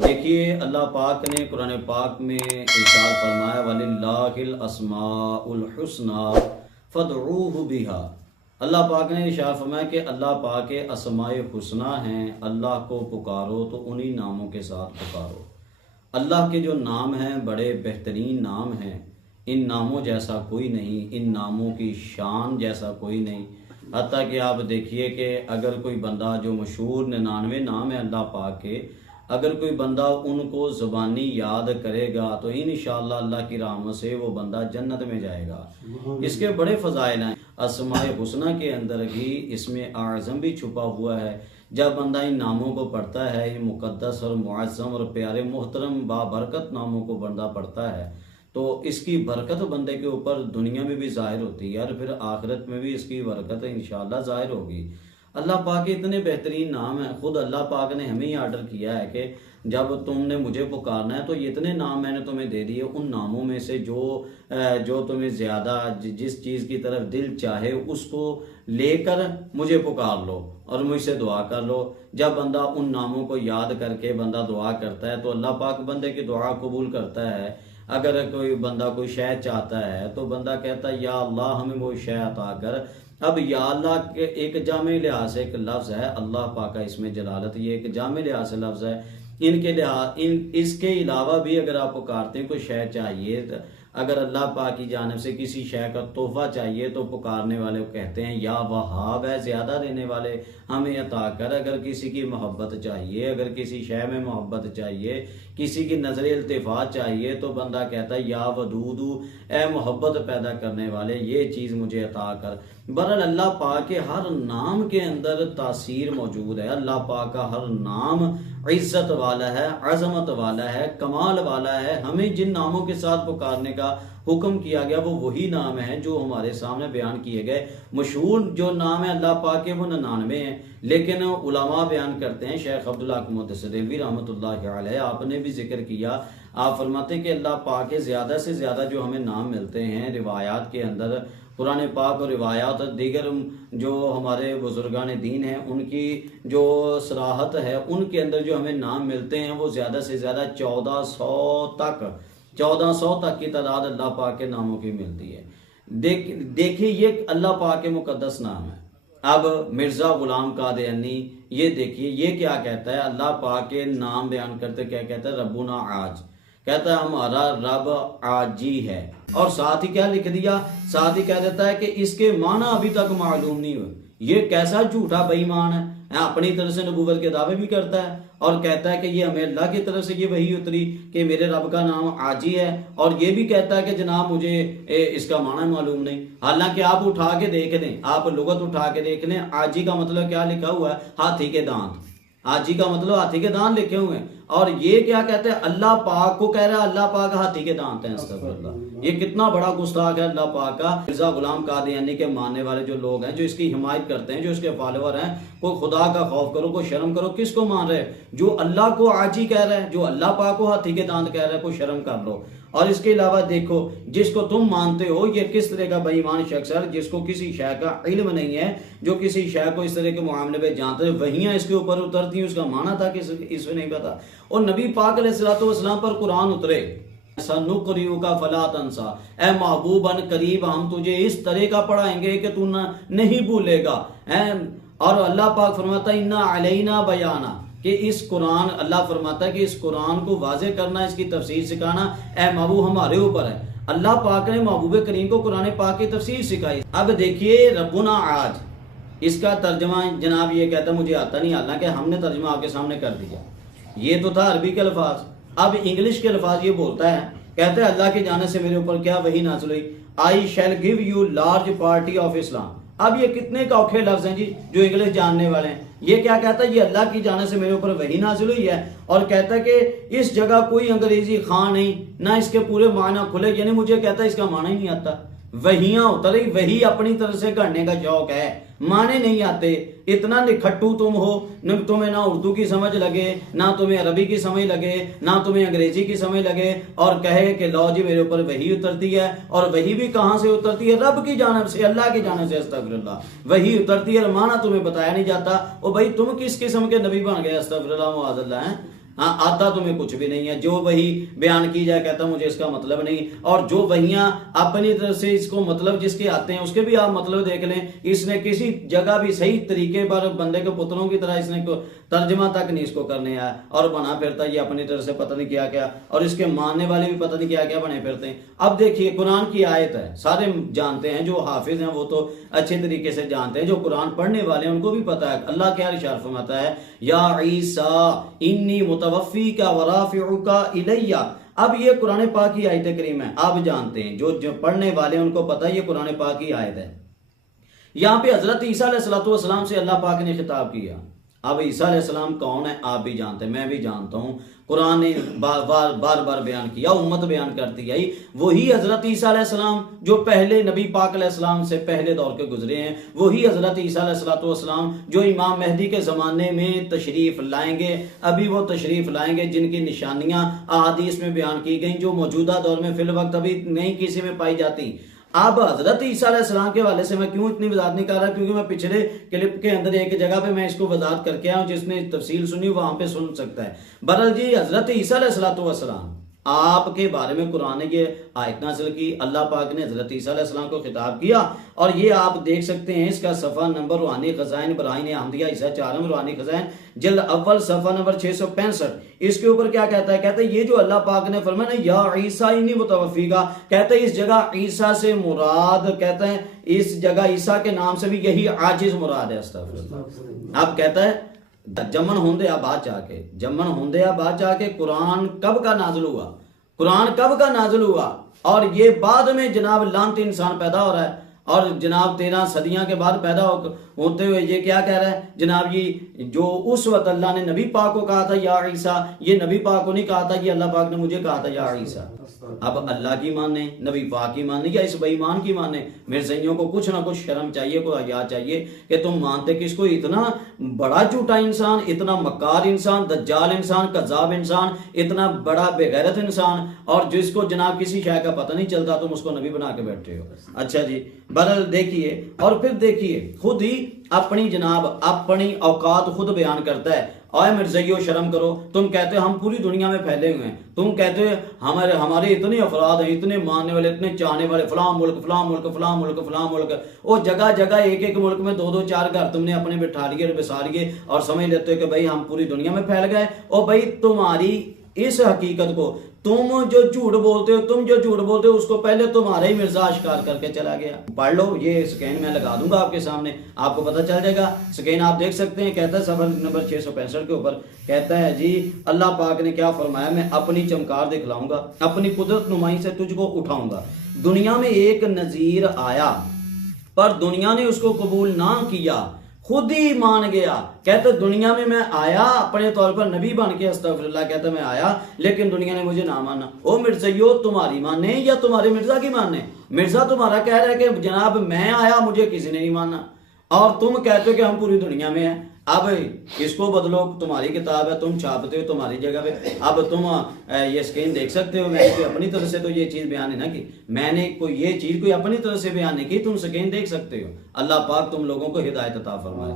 دیکھیے اللہ پاک نے قرآن پاک میں ارشاد فرمایا وَلِلَّهِ الْأَسْمَاءُ الْحُسْنَى فَادْعُوهُ بِهَا۔ اللہ پاک نے ارشاد فرمایا کہ اللہ پاک کے اسماء حسنہ ہیں، اللہ کو پکارو تو انہی ناموں کے ساتھ پکارو۔ اللہ کے جو نام ہیں بڑے بہترین نام ہیں، ان ناموں جیسا کوئی نہیں، ان ناموں کی شان جیسا کوئی نہیں۔ حتیٰ کہ آپ دیکھیے کہ اگر کوئی بندہ جو مشہور 99 نام ہے اللہ پاک کے، اگر کوئی بندہ ان کو زبانی یاد کرے گا تو انشاءاللہ اللہ کی رحمت سے وہ بندہ جنت میں جائے گا۔ اس کے بڑے فضائل ہیں۔ اسماء حسنہ کے اندر بھی اسم اعظم بھی چھپا ہوا ہے۔ جب بندہ ان ناموں کو پڑھتا ہے، ان مقدس اور معظم اور پیارے محترم بابرکت ناموں کو بندہ پڑھتا ہے تو اس کی برکت بندے کے اوپر دنیا میں بھی ظاہر ہوتی ہے اور پھر آخرت میں بھی اس کی برکت انشاءاللہ ظاہر ہوگی۔ اللہ پاک کے اتنے بہترین نام ہیں، خود اللہ پاک نے ہمیں ہی آرڈر کیا ہے کہ جب تم نے مجھے پکارنا ہے تو اتنے نام میں نے تمہیں دے دیے، ان ناموں میں سے جو تمہیں زیادہ جس چیز کی طرف دل چاہے اس کو لے کر مجھے پکار لو اور مجھ سے دعا کر لو۔ جب بندہ ان ناموں کو یاد کر کے بندہ دعا کرتا ہے تو اللہ پاک بندے کی دعا قبول کرتا ہے۔ اگر کوئی بندہ کوئی شے چاہتا ہے تو بندہ کہتا ہے یا اللہ ہمیں وہ شے عطا کر۔ اب یا اللہ کے ایک جامع لحاظ سے ایک لفظ ہے، اللہ پاک کا اسم جلالت، یہ ایک جامع لحاظ سے لفظ ہے۔ اس کے علاوہ بھی اگر آپ پکارتے ہیں کوئی شے چاہیے، اگر اللہ پاک کی جانب سے کسی شے کا تحفہ چاہیے تو پکارنے والے کہتے ہیں یا وہاب ہے، زیادہ دینے والے ہمیں عطا کر۔ اگر کسی کی محبت چاہیے، اگر کسی شے میں محبت چاہیے، کسی کی نظر التفات چاہیے تو بندہ کہتا ہے یا ودود، اے محبت پیدا کرنے والے یہ چیز مجھے عطا کر۔ بہرحال اللہ پاک کے ہر نام کے اندر تاثیر موجود ہے۔ اللہ پاک کا ہر نام عزت والا ہے، عظمت والا ہے، کمال والا ہے۔ ہمیں جن ناموں کے ساتھ پکارنے کا حکم کیا گیا وہ وہی نام ہیں جو ہمارے سامنے بیان کیے گئے۔ مشہور جو نام ہے اللہ پاک کے وہ 99 ہیں، لیکن علماء بیان کرتے ہیں، شیخ عبدالحق محدث دہلوی رحمۃ اللہ علیہ آپ نے بھی ذکر کیا، آپ فرماتے ہیں کہ اللہ پاک کے زیادہ سے زیادہ جو ہمیں نام ملتے ہیں روایات کے اندر، قرآن پاک اور روایات اور دیگر جو ہمارے بزرگان دین ہیں ان کی جو صراحت ہے ان کے اندر جو ہمیں نام ملتے ہیں وہ زیادہ سے زیادہ 1400 تک کی تعداد اللہ پاک کے ناموں کی ملتی ہے۔ دیکھیے یہ اللہ پاک کے مقدس نام ہے۔ اب مرزا غلام قادیانی یہ دیکھیے یہ کیا کہتا ہے، اللہ پاک کے نام بیان کرتے کیا کہتا ہے، ربنا عاج، کہتا ہے ہمارا رب عاجی ہے، اور ساتھ ہی کیا لکھ دیا، ساتھ ہی کہہ دیتا ہے کہ اس کے معنی ابھی تک معلوم نہیں ہوئے۔ یہ کیسا جھوٹا بے ایمان ہے، اپنی طرف سے نبوت کے دعوے بھی کرتا ہے اور کہتا ہے کہ یہ ہمیں اللہ کی طرف سے یہ وحی اتری کہ میرے رب کا نام عاجی ہے، اور یہ بھی کہتا ہے کہ جناب مجھے اس کا معنی معلوم نہیں۔ حالانکہ آپ اٹھا کے دیکھ لیں، آپ لغت اٹھا کے دیکھ لیں، عاجی کا مطلب کیا لکھا ہوا ہے، ہاتھی کے دانت۔ حاجی کا مطلب ہاتھی کے دانت لکھے ہوئے ہیں، اور یہ کیا کہتے ہیں، اللہ پاک کو کہہ رہا ہے اللہ پاک ہاتھی کے دانت ہیں۔ استغفر اللہ، یہ کتنا بڑا گستاخ ہے اللہ پاک کا۔ مرزا غلام قادیانی کے ماننے والے جو لوگ ہیں جو اس کی حمایت کرتے ہیں، جو اس کے فالوور ہیں، کوئی خدا کا خوف کرو، کوئی شرم کرو۔ کس کو مان رہے؟ جو اللہ کو عاجی کہہ رہا ہے، جو اللہ پاک کو ہاتھی کے دانت کہہ رہا ہے، کوئی شرم کر لو۔ اور اس کے علاوہ دیکھو جس کو تم مانتے ہو یہ کس طرح کا بے ایمان شخص ہے، جس کو کسی شے کا علم نہیں ہے، جو کسی شے کو اس طرح کے معاملے میں جانتے ہیں، وحیاں اس کے اوپر اترتی ہیں، اس کا معنی تھا کہ اس میں نہیں پتا۔ اور نبی پاک علیہ الصلوۃ والسلام پر قرآن اترے، سنقرئک فلا تنسى، اے محبوب ان قریب ہم تجھے اس طرح کا پڑھائیں گے کہ تو نہیں بھولے گا۔ اور اللہ پاک فرماتا ہے انا علینا بیانا، کہ اس قرآن، اللہ فرماتا ہے کہ اس قرآن کو واضح کرنا، اس کی تفسیر سکھانا اے محبوب ہمارے اوپر ہے۔ اللہ پاک نے محبوب کریم کو قرآن پاک کی تفسیر سکھائی۔ اب دیکھیے ربنا عاج، اس کا ترجمہ جناب یہ کہتا مجھے آتا نہیں، حالانکہ ہم نے ترجمہ آپ کے سامنے کر دیا۔ یہ تو تھا عربی کے الفاظ، اب انگلش کے الفاظ یہ بولتا ہے، کہتا ہے اللہ کی جانب سے میرے اوپر کیا وحی نازل ہوئی، I shall give you large party of Islam. اب یہ کتنے کوکھے لفظ ہیں جی جو انگلش جاننے والے ہیں۔ یہ کیا کہتا ہے، یہ اللہ کی جانب سے میرے اوپر وحی نازل ہوئی ہے، اور کہتا ہے کہ اس جگہ کوئی انگریزی خاں نہیں، نہ اس کے پورے معنی کھلے، یعنی مجھے کہتا ہے اس کا معنی ہی نہیں آتا۔ وحیاں اتری، وحی اپنی طرف سے گھڑنے کا شوق ہے، معنی نہیں آتے۔ اتنا نکھٹو تم ہو، تمہیں نہ اردو کی سمجھ لگے، نہ تمہیں عربی کی سمجھ لگے، نہ تمہیں انگریزی کی سمجھ لگے، اور کہے کہ لو جی میرے اوپر وحی اترتی ہے، اور وحی بھی کہاں سے اترتی ہے، رب کی جانب سے، اللہ کی جانب سے، استغفر اللہ، وحی اترتی ہے، اور معنی تمہیں بتایا نہیں جاتا۔ او بھائی تم کس قسم کے نبی بن گئے، استغفر اللہ معاذ اللہ ہیں۔ ہاں آتا تمہیں کچھ بھی نہیں ہے، جو وہی بیان کی جائے کہتا مجھے اس کا مطلب نہیں، اور جو وہیاں اپنی طرف سے اس کو مطلب جس کے آتے ہیں اس کے بھی آپ مطلب دیکھ لیں، اس نے کسی جگہ بھی صحیح طریقے پر بندے کے پتروں کی طرح اس نے ترجمہ تک نہیں اس کو کرنے آیا، اور بنا پھرتا یہ اپنی طرف سے پتہ نہیں کیا کیا، اور اس کے ماننے والے بھی پتہ نہیں کیا کیا بنے پھرتے ہیں۔ اب دیکھیے قرآن کی آیت ہے، سارے جانتے ہیں، جو حافظ ہیں وہ تو اچھے طریقے سے جانتے ہیں، جو قرآن پڑھنے والے ہیں ان کو بھی پتہ ہے اللہ کیا ارشاد فرماتا ہے، یا عیسیٰ انی متوفیک ورافعک الی۔ اب یہ قرآن پاک کی آیت کریم ہے، آپ جانتے ہیں، جو پڑھنے والے ہیں ان کو پتہ ہے یہ قرآن پاک کی آیت ہے۔ یہاں پہ حضرت عیسیٰ علیہ السلام سے اللہ پاک نے خطاب کیا۔ اب عیسیٰ علیہ السلام کون ہے آپ بھی جانتے ہیں، میں بھی جانتا ہوں، قرآن نے بار بار بیان کیا، امت بیان کرتی آئی، وہی حضرت عیسیٰ علیہ السلام جو پہلے نبی پاک علیہ السلام سے پہلے دور کے گزرے ہیں، وہی حضرت عیسیٰ علیہ السلام جو امام مہدی کے زمانے میں تشریف لائیں گے، ابھی وہ تشریف لائیں گے، جن کی نشانیاں احادیث میں بیان کی گئیں، جو موجودہ دور میں فی الوقت ابھی نہیں کسی میں پائی جاتی۔ اب حضرت عیسیٰ علیہ السلام کے حوالے سے میں کیوں اتنی وضاحت نہیں کر رہا، کیونکہ میں پچھلے کلپ کے اندر ایک جگہ پہ میں اس کو وضاحت کر کے آیا ہوں، جس نے تفصیل سنی وہاں پہ سن سکتا ہے۔ بہرحال جی حضرت عیسیٰ علیہ السلام آپ کے بارے میں قرآن نے یہ آیت نازل کی، اللہ پاک نے حضرت عیسیٰ علیہ السلام کو خطاب کیا، اور یہ آپ دیکھ سکتے ہیں، اس کا صفحہ نمبر روحانی خزائن براہین احمدیہ حصہ 4 روحانی خزائن جلد اول صفحہ نمبر 665، اس کے اوپر کیا کہتا ہے، کہتا ہے یہ جو اللہ پاک نے فرمایا نا یا عیسیٰ انی متوفیکا، کہتا ہے اس جگہ عیسیٰ سے مراد، کہتا ہے اس جگہ عیسیٰ کے نام سے بھی یہی عاجز مراد ہے، استغفر اللہ۔ اب کہتا ہے جمن ہوندے بعد جا کے قرآن کب کا نازل ہوا، قرآن کب کا نازل ہوا، اور یہ بعد میں جناب لعنتی انسان پیدا ہو رہا ہے، اور جناب 13 صدیاں کے بعد پیدا ہوتے ہوئے یہ کیا کہہ رہا ہے جناب، یہ جو اس وقت اللہ نے نبی پاک کو کہا تھا یا عیسیٰ، یہ نبی پاک کو نہیں کہا تھا، یہ اللہ پاک نے مجھے کہا تھا یا عیسیٰ۔ اب اللہ کی ماننے، نبی پاک کی ماننے، یا اس بے ایمان کی ماننے؟ مرزائیوں کو کچھ نہ کچھ شرم چاہیے، کوئی حیا چاہیے کہ تم مانتے کس کو؟ اتنا بڑا جھوٹا انسان، اتنا مکار انسان، دجال انسان، کذاب انسان، اتنا بڑا بے غیرت انسان، اور جس کو جناب کسی شے کا پتہ نہیں چلتا تم اس کو نبی بنا کے بیٹھے ہو۔ اچھا جی، بہرحال دیکھیے، اور پھر دیکھیے خود ہی اپنی جناب اپنی اوقات خود بیان کرتا ہے، اوے مرزائیو شرم کرو، تم کہتے ہو ہم پوری دنیا میں پھیلے ہوئے ہیں، تم کہتے ہو ہمارے اتنے افراد ہیں، اتنے ماننے والے، اتنے چاہنے والے، فلاں ملک فلاں ملک فلاں ملک فلاں ملک، وہ جگہ جگہ ایک ملک میں 2 4 گھر تم نے اپنے بٹھا لیے بسا لیے، اور سمجھ لیتے ہو کہ بھائی ہم پوری دنیا میں پھیل گئے۔ اور بھائی تمہاری اس حقیقت کو، تم جو جھوٹ بولتے ہو اس کو پہلے تمہارا ہی مرزا اشکار کر کے چلا گیا۔ پڑھ لو، یہ سکین میں لگا دوں گا آپ کے سامنے، آپ کو پتہ چل جائے گا، سکین آپ دیکھ سکتے ہیں۔ کہتا ہے صفحہ نمبر 665 کے اوپر، کہتا ہے جی اللہ پاک نے کیا فرمایا، میں اپنی چمکار دکھلاؤں گا، اپنی قدرت نمائی سے تجھ کو اٹھاؤں گا۔ دنیا میں ایک نذیر آیا پر دنیا نے اس کو قبول نہ کیا، خود ہی مان گیا۔ کہتا دنیا میں آیا اپنے طور پر نبی بن کے، استغفر اللہ، کہتا میں آیا لیکن دنیا نے مجھے نہ مانا۔ او مرزائیو تمہاری ماننے یا تمہارے مرزا کی ماننے؟ مرزا تمہارا کہہ رہا ہے کہ جناب میں آیا مجھے کسی نے نہیں مانا، اور تم کہتے ہو کہ ہم پوری دنیا میں ہیں۔ اب اس کو بدلو، تمہاری کتاب ہے، تم چھاپتے ہو تمہاری جگہ پہ، اب تم یہ سکرین دیکھ سکتے ہو، میں نے اپنی طرف سے تو یہ چیز بیان ہے نا کہ میں نے یہ چیز کوئی اپنی طرف سے بیان نہیں کی، تم سکرین دیکھ سکتے ہو۔ اللہ پاک تم لوگوں کو ہدایت عطا فرمائے۔